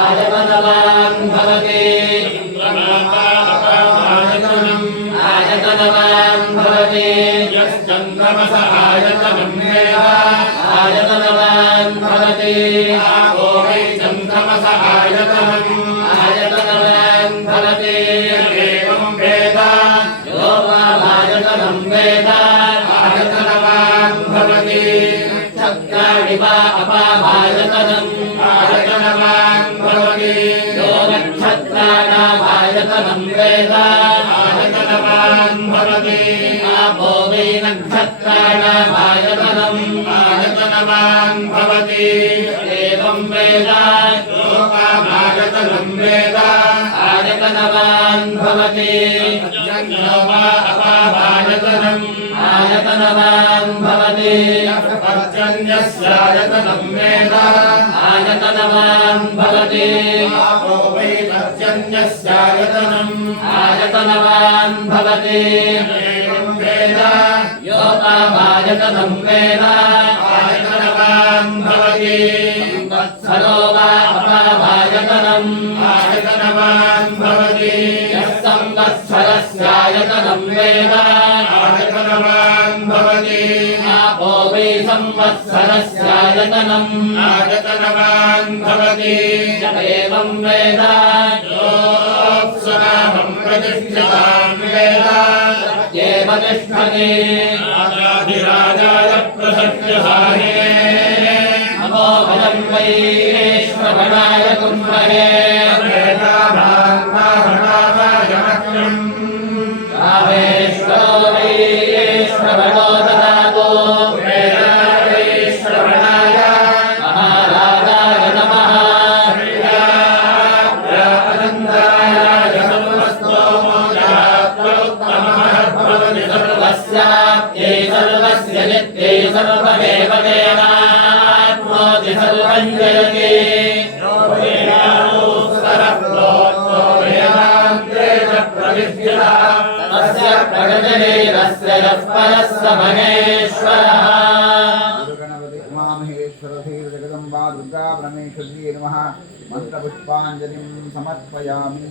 आयतनवान् भवति आयतनवान् भवति यश्चन्द्रमस आयतनं वेद आयतनवान् भवति आपो वै चन्द्रमस आयतनवान् भवति एवं वेद यो वायतनं वेद आयतनवान् भवति नक्षत्राणि वा अपामायतनम् आयतनवान् भवति यो नक्षत्राणामायतनं वेद आयतनवान् भवति आपो वै नक्षत्राणामायतनम् आयतनवान् भवति एवं वेद योगामायतनं वेद आयतनवान् भवति जन्यो वा अपामायतनम् आयतनवान् भवति पर्जन्यस्यायतनं वेद आयतनवान् भवति आपो वै पर्जन्यस्यायतनम् आयतनवान् भवति एवं वेद योगामायतनं वेद आयतनवान् भवति संवत्सरो वा अपामायतनम् आयतनवान् भवति यः संवत्सरस्यायतनं वेद आयतनवान् भवति आपो वै संवत्सरस्यायतनम् आयतनवान् भवति एवं वेद योऽप्सुनामं प्रतिष्ठितां वेद प्रत्येव तिष्ठति राजाधिराजाय प्रसत्यसाहे नमो भयं वै श्रवणाय कुर्महे श्रवणो ददातु श्रवणाय महाराजाय नमः अनन्ताय सर्वस्याप्त्यै सर्वस्य नित्यै सर्वमेव देवात्मोति सर्वं जयति प्रगजनेरस्य यः परः स महेश्वरः जगदम्बा दुर्गा परमेश्वर्यै नमः मंत्रपुष्पाञ्जलिं समर्पयामि।